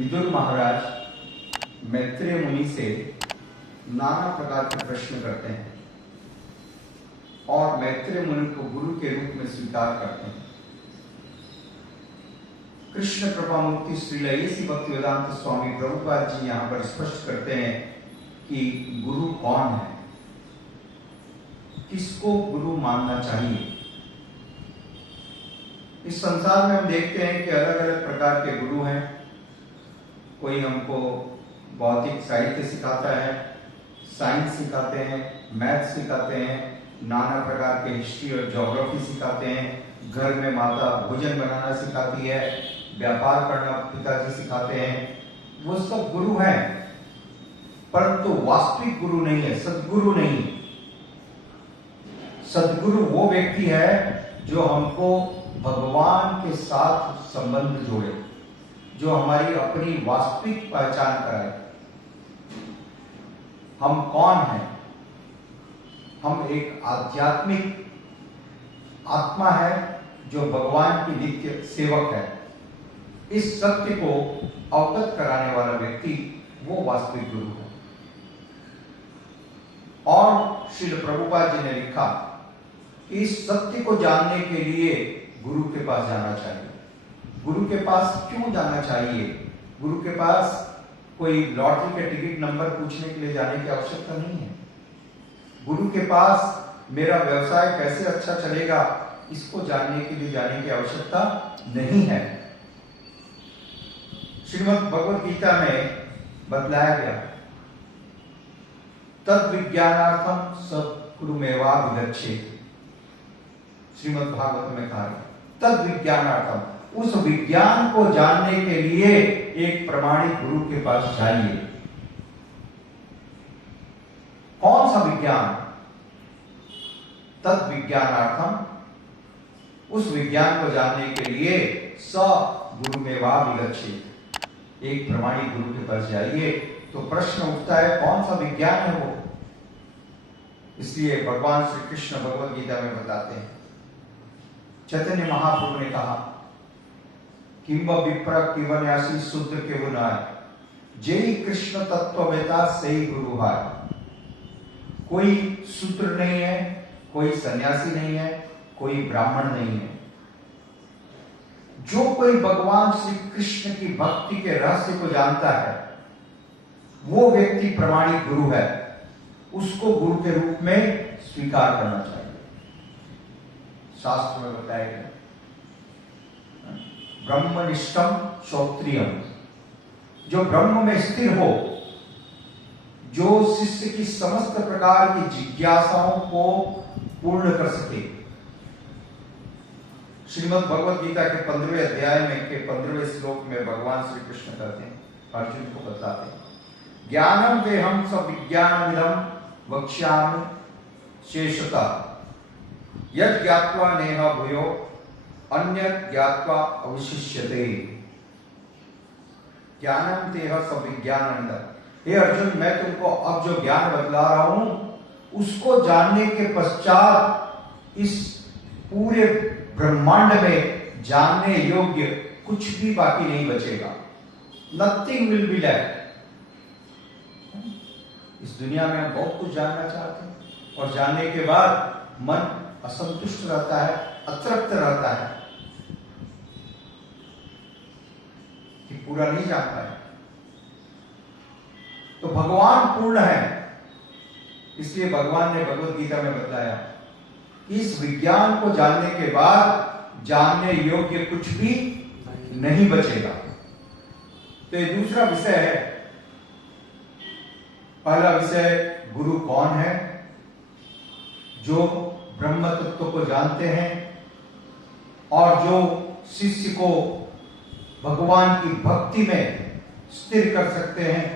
विदुर महाराज मैत्रेय मुनि से नाना प्रकार के प्रश्न करते हैं और मैत्रेय मुनि को गुरु के रूप में स्वीकार करते हैं। कृष्ण कृपा मूर्ति श्री ऐसी भक्तिवेदांत स्वामी प्रभुपाद जी यहाँ पर स्पष्ट करते हैं कि गुरु कौन है, किसको गुरु मानना चाहिए। इस संसार में हम देखते हैं कि अलग अलग प्रकार के गुरु हैं। कोई हमको भौतिक साहित्य सिखाता है, साइंस सिखाते हैं, मैथ सिखाते हैं, नाना प्रकार के हिस्ट्री और ज्योग्राफी सिखाते हैं, घर में माता भोजन बनाना सिखाती है, व्यापार करना पिताजी सिखाते हैं। वो सब गुरु हैं, परंतु वास्तविक गुरु नहीं है, सदगुरु नहीं। सदगुरु वो व्यक्ति है जो हमको भगवान के साथ संबंध जोड़े, जो हमारी अपनी वास्तविक पहचान कराए। हम कौन हैं? हम एक आध्यात्मिक आत्मा है जो भगवान की नित्य सेवक है। इस सत्य को अवगत कराने वाला व्यक्ति वो वास्तविक गुरु है। और श्री प्रभुपाद जी ने लिखा कि इस सत्य को जानने के लिए गुरु के पास जाना चाहिए। गुरु के पास क्यों जाना चाहिए? गुरु के पास कोई लॉटरी के टिकट नंबर पूछने के लिए जाने की आवश्यकता नहीं है। गुरु के पास मेरा व्यवसाय कैसे अच्छा चलेगा इसको जानने के लिए जाने की आवश्यकता नहीं है। श्रीमद् भगवद गीता में बतलाया गया, तद विज्ञानार्थम सद्गुरुमेवाभिगच्छेत्। श्रीमद् भागवत में कहा गया तद विज्ञानार्थम, उस विज्ञान को जानने के लिए एक प्रमाणिक गुरु के पास जाइए। कौन सा विज्ञान? तद विज्ञानार्थम, उस विज्ञान को जानने के लिए स गुरुमेवाभिगच्छेत्, एक प्रमाणिक गुरु के पास जाइए। तो प्रश्न उठता है कौन सा विज्ञान है वो? इसलिए भगवान श्री कृष्ण भगवद गीता में बताते हैं, चैतन्य महाप्रभु ने कहा, किंब विप्र किवन्यासी शुद्ध के बुनाय, जय कृष्ण तत्ववेता सही गुरु है। कोई शूद्र नहीं है, कोई सन्यासी नहीं है, कोई ब्राह्मण नहीं है। जो कोई भगवान श्री कृष्ण की भक्ति के रहस्य को जानता है वो व्यक्ति प्रमाणिक गुरु है। उसको गुरु के रूप में स्वीकार करना चाहिए। शास्त्र में बताया गया, ब्रह्मनिष्ठम श्रोत्रियम, जो ब्रह्म में स्थिर हो, जो शिष्य की समस्त प्रकार की जिज्ञासाओं को पूर्ण कर सके। श्रीमद् भगवद गीता के 15वें अध्याय में के 15वें श्लोक में भगवान श्री कृष्ण कहते हैं, अर्जुन को बताते हैं, ज्ञानम वेहम स विज्ञानमिदं वक्ष्यामि शेषतः, यद् ज्ञात्वा नेह भूयो अन्यत् ज्ञात्वा अवशिष्यते। ज्ञानम तेह स विज्ञानमिदं, हे अर्जुन, मैं तुमको अब जो ज्ञान बतला रहा हूं उसको जानने के पश्चात इस पूरे ब्रह्मांड में जानने योग्य कुछ भी बाकी नहीं बचेगा। Nothing will be left. इस दुनिया में हम बहुत कुछ जानना चाहते हैं और जानने के बाद मन असंतुष्ट रहता है, अतृप्त रहता है कि पूरा नहीं जान पाए। तो भगवान पूर्ण है, इसलिए भगवान ने भगवद गीता में बताया कि इस विज्ञान को जानने के बाद जानने योग्य कुछ भी नहीं बचेगा। तो ये दूसरा विषय है। पहला विषय गुरु कौन है? जो ब्रह्म तत्व को जानते हैं और जो शिष्य को भगवान की भक्ति में स्थिर कर सकते हैं,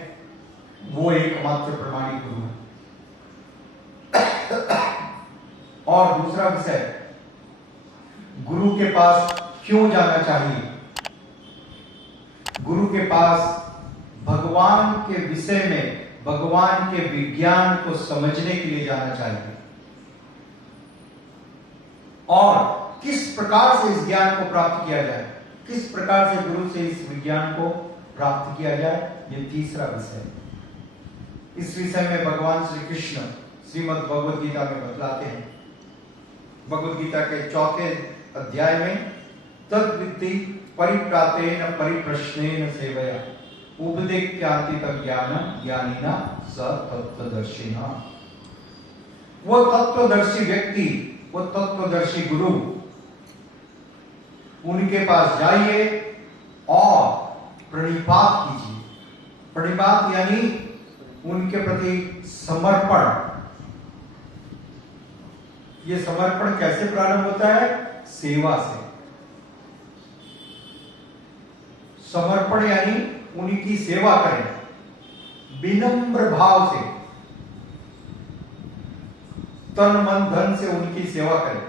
वो एकमात्र प्रमाणिक गुरु है। और दूसरा विषय, गुरु के पास क्यों जाना चाहिए? गुरु के पास भगवान के विषय में, भगवान के विज्ञान को समझने के लिए जाना चाहिए। और किस प्रकार से इस ज्ञान को प्राप्त किया जाए, किस प्रकार से गुरु से इस विज्ञान को प्राप्त किया जाए, ये तीसरा विषय। इस विषय में भगवान श्री कृष्ण श्रीमद् भगवद गीता में बतलाते हैं। भगवद गीता के 4 अध्याय में तद्विद्धि परिप्रातेन परिप्रश्नेन सेवया उपदेक्याति तज्ञानम ज्ञानिना स तत्वदर्शिना। वो तत्वदर्शी व्यक्ति, वो तत्वदर्शी गुरु, उनके पास जाइए और प्रणिपात कीजिए। प्रणिपात यानी उनके प्रति समर्पण। ये समर्पण कैसे प्रारंभ होता है? सेवा से। समर्पण यानी उनकी सेवा करें विनम्र भाव से, तन मन धन से उनकी सेवा करें।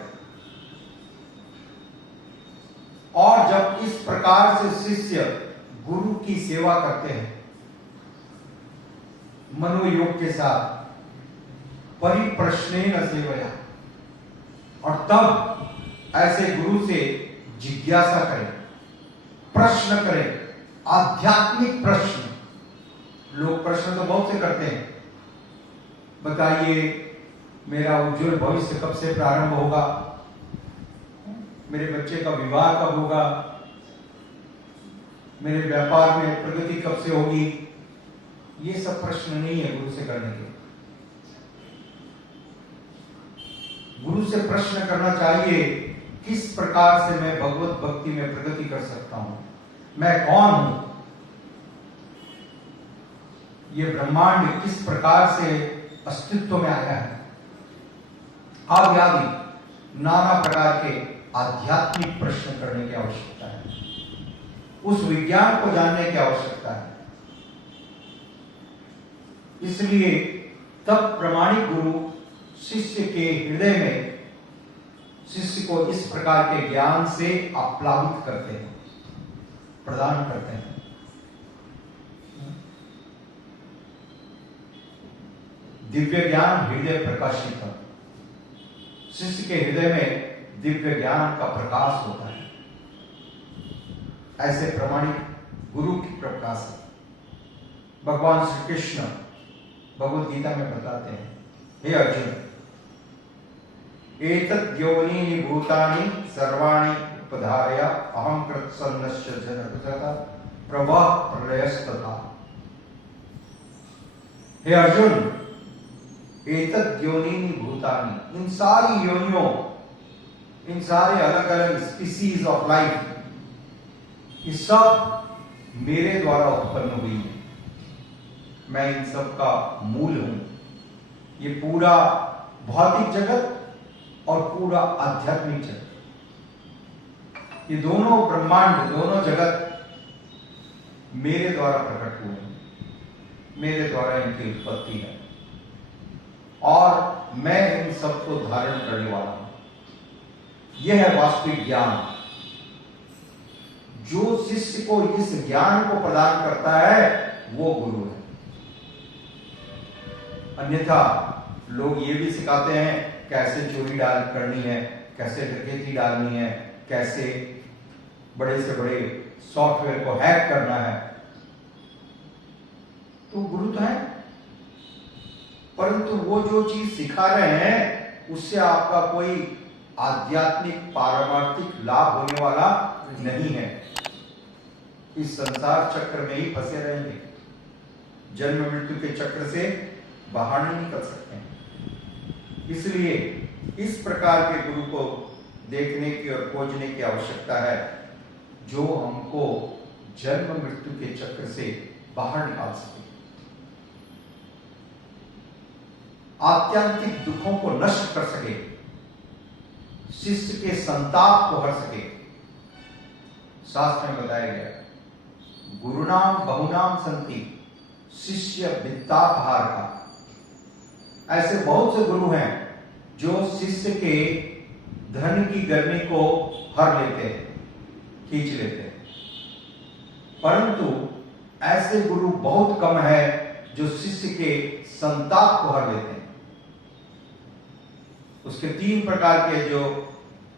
और जब इस प्रकार से शिष्य गुरु की सेवा करते हैं मनोयोग के साथ, परिप्रश्नेन सेवया, और तब ऐसे गुरु से जिज्ञासा करें, प्रश्न करें, आध्यात्मिक प्रश्न। लोग प्रश्न तो बहुत से करते हैं, बताइए मेरा उज्जवल भविष्य कब से प्रारंभ होगा, मेरे बच्चे का विवाह कब होगा, मेरे व्यापार में प्रगति कब से होगी। ये सब प्रश्न नहीं है गुरु से करने के। गुरु से प्रश्न करना चाहिए, किस प्रकार से मैं भगवत भक्ति में प्रगति कर सकता हूं, मैं कौन हूं, ये ब्रह्मांड किस प्रकार से अस्तित्व में आया है, आदि आदि नाना प्रकार के आध्यात्मिक प्रश्न करने की आवश्यकता है। उस विज्ञान को जानने की आवश्यकता है। इसलिए तब प्रमाणिक गुरु शिष्य के हृदय में शिष्य को इस प्रकार के ज्ञान से आप्लावित करते हैं, प्रदान करते हैं। दिव्य ज्ञान हृदय प्रकाशित है। शिष्य के हृदय में दिव्य ज्ञान का प्रकाश होता है। ऐसे प्रमाणिक गुरु की प्रकाश है। भगवान श्री कृष्ण भगवद गीता में बताते हैं, हे अर्जुन, एतद् योनीनि भूतानि सर्वाणि उपधारय अहं कृत्सन्नस्य जगतः प्रवाह प्रलयस्तथा। हे अर्जुन, एतद् योनीनि भूतानि, इन सारी योनियों, इन सारे अलग अलग स्पीसीज ऑफ लाइफ, ये सब मेरे द्वारा उत्पन्न हुई है। मैं इन सब का मूल हूं। ये पूरा भौतिक जगत और पूरा आध्यात्मिक जगत, ये दोनों ब्रह्मांड, दोनों जगत मेरे द्वारा प्रकट हुए हैं, मेरे द्वारा इनकी उत्पत्ति है और मैं इन सबको धारण करने वाला हूं। यह है वास्तविक ज्ञान। जो शिष्य को इस ज्ञान को प्रदान करता है वो गुरु है। अन्यथा लोग ये भी सिखाते हैं कैसे चोरी करनी है, कैसे डकैती डालनी है, कैसे बड़े से बड़े सॉफ्टवेयर को हैक करना है। तो गुरु तो है, परंतु वो जो चीज सिखा रहे हैं उससे आपका कोई आध्यात्मिक पारमार्थिक लाभ होने वाला नहीं है। इस संसार चक्र में ही फंसे रहेंगे, जन्म मृत्यु के चक्र से बाहर नहीं निकल सकते हैं। इसलिए इस प्रकार के गुरु को देखने की और खोजने की आवश्यकता है, जो हमको जन्म मृत्यु के चक्र से बाहर निकाल सके, आत्यंतिक दुखों को नष्ट कर सके, शिष्य के संताप को हर सके। शास्त्र में बताया गया, गुरुनाम बहुनाम संति शिष्य वित्तापहार का। ऐसे बहुत से गुरु हैं जो शिष्य के धन की गर्मी को हर लेते हैं, खींच लेते हैं, परंतु ऐसे गुरु बहुत कम है जो शिष्य के संताप को हर लेते हैं। उसके 3 प्रकार के जो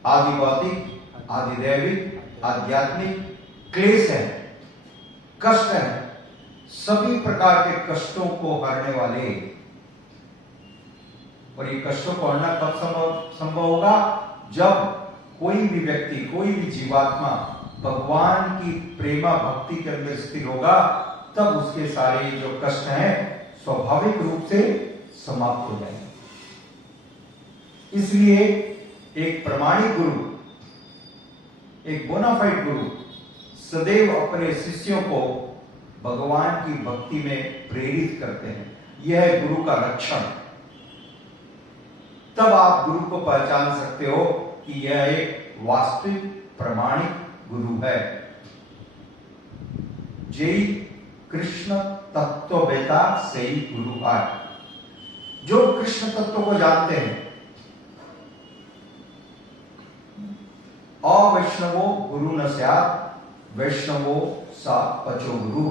आदि भौतिक, आदि दैविक, आध्यात्मिक क्लेश है, कष्ट हैं, सभी प्रकार के कष्टों को हरने वाले। और ये कष्टों को हरना तब संभव होगा जब कोई भी व्यक्ति, कोई भी जीवात्मा भगवान की प्रेमा भक्ति के अंदर स्थिर होगा, तब उसके सारे जो कष्ट हैं स्वाभाविक रूप से समाप्त हो जाएंगे। इसलिए एक प्रमाणिक गुरु, एक बोनाफाइड गुरु सदैव अपने शिष्यों को भगवान की भक्ति में प्रेरित करते हैं। यह है गुरु का लक्षण। तब आप गुरु को पहचान सकते हो कि यह एक वास्तविक प्रमाणिक गुरु है। जय कृष्ण तत्ववेता से ही गुरु है। जो कृष्ण तत्व को जानते हैं, अवैष्णवो गुरु न स्यात् वैष्णवो सा पचो गुरु।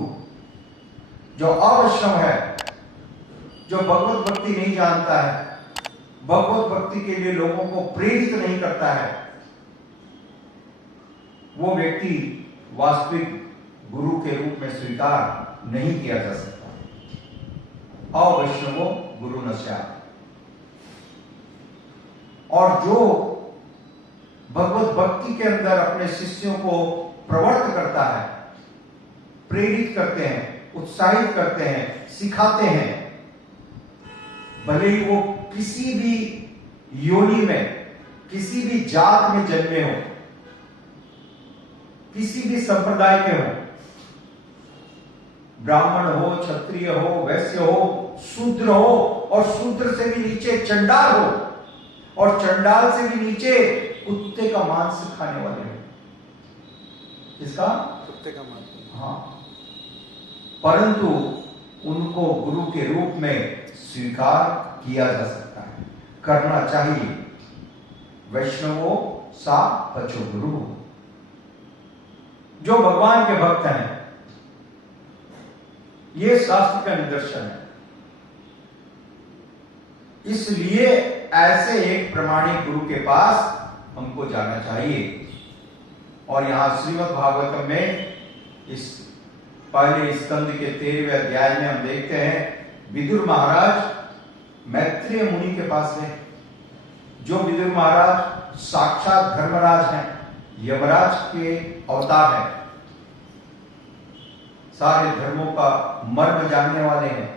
जो अवैष्णव है, जो भगवत भक्ति नहीं जानता है, भगवत भक्ति के लिए लोगों को प्रेरित नहीं करता है, वो व्यक्ति वास्तविक गुरु के रूप में स्वीकार नहीं किया जा सकता। अवैष्णवो गुरु न स्यात्। और जो भगवत भक्ति के अंदर अपने शिष्यों को प्रवृत्त करता है, प्रेरित करते हैं, उत्साहित करते हैं, सिखाते हैं, भले ही वो किसी भी योनि में, किसी भी जात में जन्मे हो, किसी भी संप्रदाय के हो, ब्राह्मण हो, क्षत्रिय हो, वैश्य हो, शूद्र हो, और शूद्र से भी नीचे चंडाल हो, और चंडाल से भी नीचे कुत्ते का मांस खाने वाले हो। किसका? कुत्ते का मांस। हाँ, परंतु उनको गुरु के रूप में स्वीकार किया जा सकता है, करना चाहिए। वैष्णवो सा पचो गुरु। जो भगवान के भक्त हैं, ये शास्त्र का निदर्शन है। इसलिए ऐसे एक प्रमाणिक गुरु के पास हमको जाना चाहिए। और यहां श्रीमद् भागवतम में इस पहले स्कंद के 13वें अध्याय में हम देखते हैं विदुर महाराज मैत्रेय मुनि के पास गए। जो विदुर महाराज साक्षात धर्मराज हैं, यमराज के अवतार हैं, सारे धर्मों का मर्म जानने वाले हैं,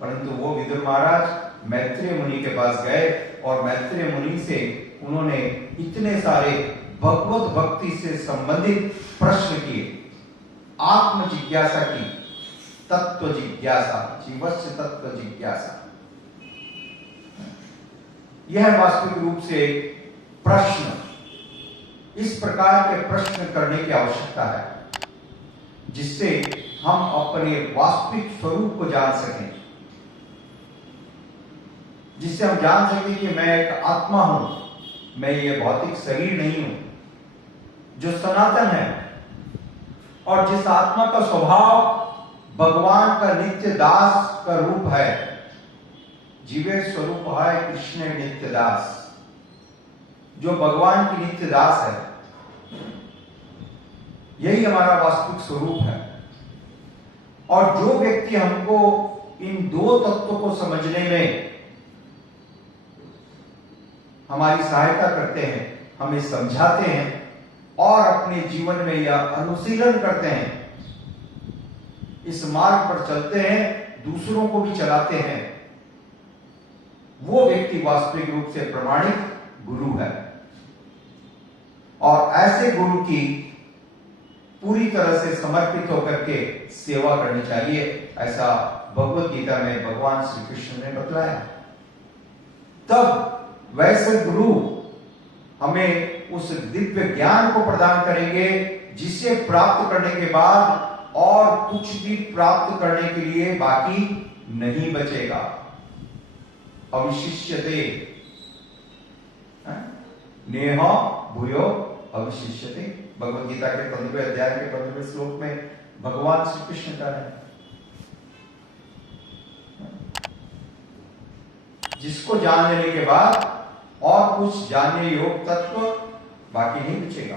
परंतु वो विदुर महाराज मैत्रेय मुनि के पास गए और मैत्रेय मुनि से उन्होंने इतने सारे भगवत भक्ति से संबंधित प्रश्न किए, आत्म जिज्ञासा की, तत्व जिज्ञासा, जीवस्य तत्व जिज्ञासा। यह वास्तविक रूप से प्रश्न, इस प्रकार के प्रश्न करने की आवश्यकता है जिससे हम अपने वास्तविक स्वरूप को जान सकें, जिससे हम जान सकें कि मैं एक आत्मा हूं, मैं ये भौतिक शरीर नहीं हूं, जो सनातन है, और जिस आत्मा का स्वभाव भगवान का नित्य दास का रूप है। जीवे स्वरूप है कृष्ण नित्य दास, जो भगवान की नित्य दास है। यही हमारा वास्तविक स्वरूप है। और जो व्यक्ति हमको इन दो तत्वों को समझने में हमारी सहायता करते हैं, हमें समझाते हैं और अपने जीवन में यह अनुशीलन करते हैं, इस मार्ग पर चलते हैं, दूसरों को भी चलाते हैं, वो व्यक्ति वास्तविक रूप से प्रमाणिक गुरु है। और ऐसे गुरु की पूरी तरह से समर्पित होकर के सेवा करनी चाहिए, ऐसा भगवत गीता में भगवान श्री कृष्ण ने बतलाया। तब वैसे गुरु हमें उस दिव्य ज्ञान को प्रदान करेंगे जिसे प्राप्त करने के बाद और कुछ भी प्राप्त करने के लिए बाकी नहीं बचेगा। अविशिष्यते नेह भूयो अविशिष्यते, भगवत गीता के 15वें अध्याय के 15वें श्लोक में भगवान श्री कृष्ण का है। जिसको जान लेने के बाद और कुछ जानने योग्य तत्व बाकी नहीं बचेगा,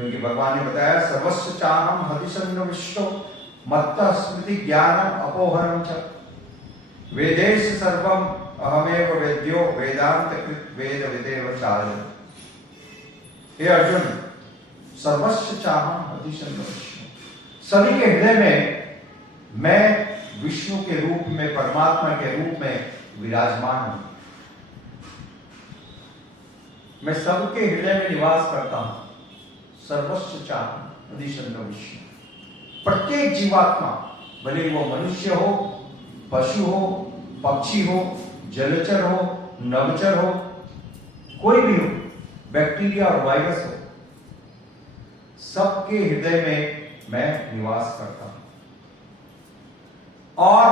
क्योंकि भगवान ने बताया सर्वस्व चाहम हतिशन्न विश्व मत्तः स्मृति ज्ञानम अपोहनम च वेदेश सर्वम अहमेव वेद्यो वेदांत कृत वेद विदेव चार्य। हे अर्जुन, सर्वस्व चाहम अतिशन्न विष्णु, सभी के हृदय में मैं विष्णु के रूप में, परमात्मा के रूप में विराजमान हूं। मैं सबके हृदय में निवास करता हूं। सर्वस्व चाहम अतिशन्न विष्णु, प्रत्येक जीवात्मा, भले वो मनुष्य हो, पशु हो, पक्षी हो, जलचर हो, नवचर हो, कोई भी हो, बैक्टीरिया और वायरस हो, सबके हृदय में मैं निवास करता हूं। और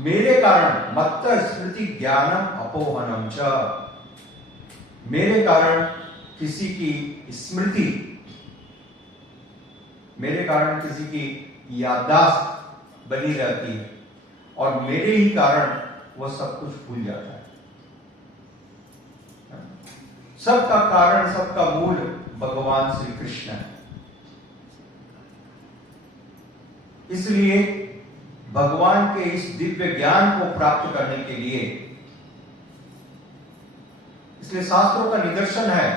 मेरे कारण मत्त स्मृति ज्ञानम अपोहनम च, मेरे कारण किसी की स्मृति, मेरे कारण किसी की याददाश्त बनी रहती है और मेरे ही कारण वह सब कुछ भूल जाता है। सबका कारण, सबका मूल भगवान श्री कृष्ण है। इसलिए भगवान के इस दिव्य ज्ञान को प्राप्त करने के लिए, इसलिए शास्त्रों का निदर्शन है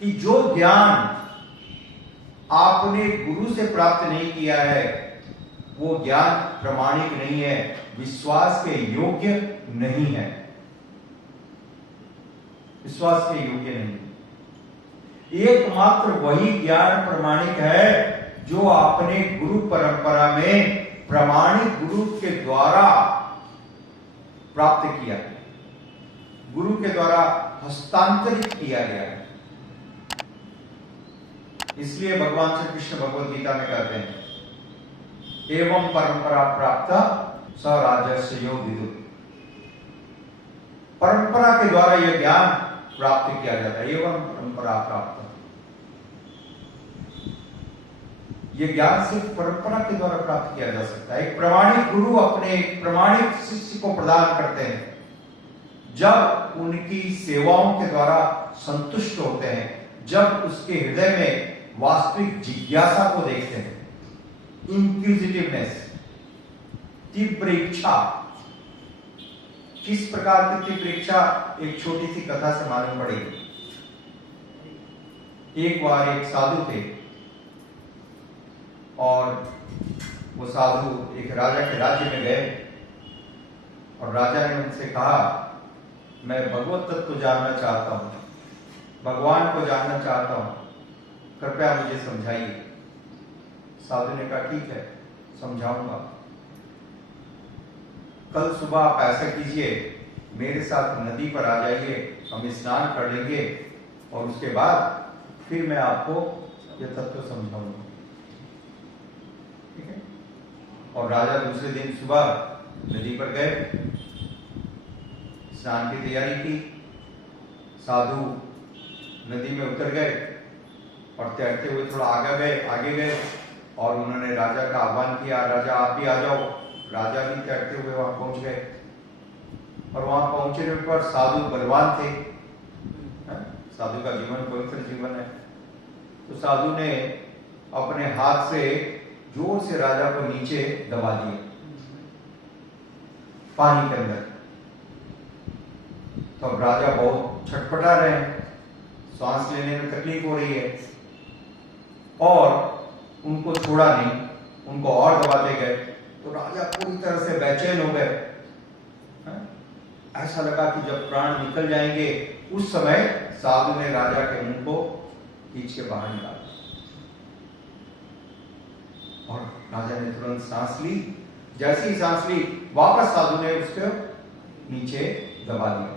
कि जो ज्ञान आपने गुरु से प्राप्त नहीं किया है वो ज्ञान प्रमाणिक नहीं है, विश्वास के योग्य नहीं है, विश्वास के योग्य नहीं। एकमात्र वही ज्ञान प्रमाणिक है जो आपने गुरु परंपरा में प्रमाणिक गुरु के द्वारा प्राप्त किया, गुरु के द्वारा हस्तांतरित किया गया है। इसलिए भगवान श्री कृष्ण भगवद गीता में कहते हैं, एवं परंपरा प्राप्त स राजर्षि यो विदुः। परंपरा के द्वारा यह ज्ञान प्राप्त किया जाता है। एवं परंपरा प्राप्त, यह ज्ञान सिर्फ परंपरा के द्वारा प्राप्त किया जा सकता है। एक प्रमाणिक गुरु अपने एक प्रमाणिक शिष्य को प्रदान करते हैं जब उनकी सेवाओं के द्वारा संतुष्ट होते हैं, जब उसके हृदय में वास्तविक जिज्ञासा को देखते हैं, इंक्विजिटिवनेस, तीव्र इच्छा। किस प्रकार की तीव्र इच्छा, एक छोटी सी कथा से मालूम पड़ेगी। एक बार एक साधु थे और वो साधु एक राजा के राज्य में गए और राजा ने उनसे कहा, मैं भगवत तत्व जानना चाहता हूं, भगवान को जानना चाहता हूं, कृपया मुझे समझाइए। साधु ने कहा, ठीक है, समझाऊंगा। कल सुबह आप ऐसा कीजिए, मेरे साथ नदी पर आ जाइए, हम स्नान कर लेंगे और उसके बाद फिर मैं आपको यह तत्व समझाऊंगा। ठीक है। और राजा दूसरे दिन सुबह नदी पर गए, स्नान की तैयारी की। साधु नदी में उतर गए और तैरते हुए थोड़ा आगे गए और उन्होंने राजा का आह्वान किया, राजा आप भी आ जाओ। राजा भी तैरते हुए वहां पहुंच गए और वहां पहुंचने पर साधु बलवान थे, साधु का जीवन पवित्र जीवन है। तो साधु ने अपने हाथ से जोर से राजा को नीचे दबा दिया पानी के अंदर। तो अब राजा बहुत छटपटा रहे हैं, सांस लेने में तकलीफ हो रही है और उनको छोड़ा नहीं, उनको और दबाते गए। तो राजा पूरी तरह से बेचैन हो गए। ऐसा लगा कि जब प्राण निकल जाएंगे, उस समय साधु ने राजा के मुंह को खींच के बाहर निकाला और राजा ने तुरंत सांस ली। जैसे ही सांस ली, वापस साधु ने उसको नीचे दबा दिया।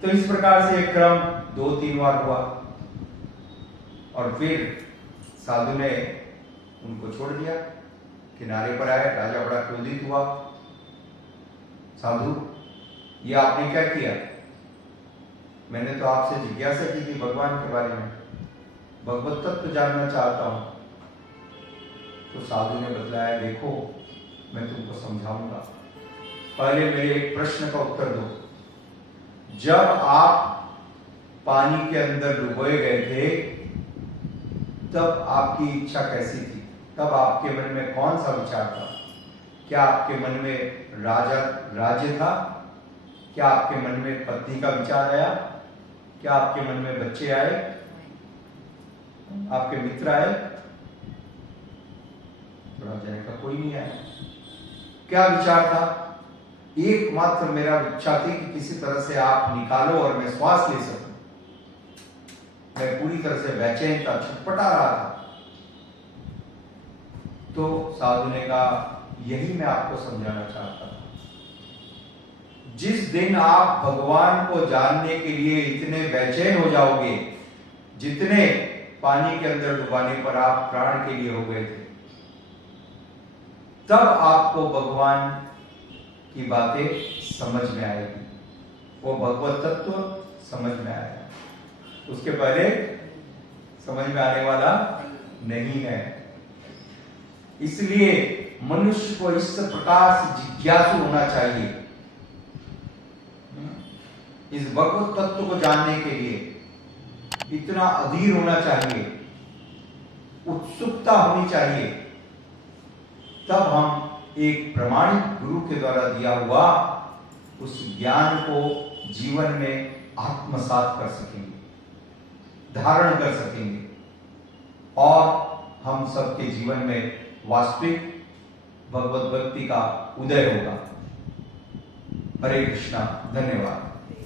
तो इस प्रकार से एक क्रम 2-3 बार हुआ और फिर साधु ने उनको छोड़ दिया, किनारे पर आए। राजा बड़ा क्रोधित हुआ, साधु ये आपने क्या किया? मैंने तो आपसे जिज्ञासा की थी भगवान के बारे में, भगवत तत्व जानना चाहता हूं। तो साधु ने बतलाया, देखो मैं तुमको समझाऊंगा, पहले मेरे एक प्रश्न का उत्तर दो। जब आप पानी के अंदर डुबोए गए थे तब आपकी इच्छा कैसी थी? तब आपके मन में कौन सा विचार था? क्या आपके मन में राज्य था? क्या आपके मन में पत्नी का विचार आया? क्या आपके मन में बच्चे आए? आपके मित्र आए? थोड़ा जाएगा, कोई नहीं आया। क्या विचार था? एकमात्र मेरा इच्छा थी कि किसी तरह से आप निकालो और मैं श्वास ले सकूं। मैं पूरी तरह से बेचैन था, छटपटा रहा था। तो साधु ने कहा, यही मैं आपको समझाना चाहता था। जिस दिन आप भगवान को जानने के लिए इतने बेचैन हो जाओगे, जितने पानी के अंदर डुबाने पर आप प्राण के लिए हो गए थे, तब आपको भगवान की बातें समझ में आएगी, वो भगवत तत्व समझ में आएगा। उसके पहले समझ में आने वाला नहीं है। इसलिए मनुष्य को इस प्रकार से जिज्ञासु होना चाहिए, इस भगवत तत्व को जानने के लिए इतना अधीर होना चाहिए, उत्सुकता होनी चाहिए। तब हम एक प्रमाणित गुरु के द्वारा दिया हुआ उस ज्ञान को जीवन में आत्मसात कर सकेंगे, धारण कर सकेंगे, और हम सबके जीवन में वास्तविक भगवत भक्ति का उदय होगा। हरे कृष्णा। धन्यवाद।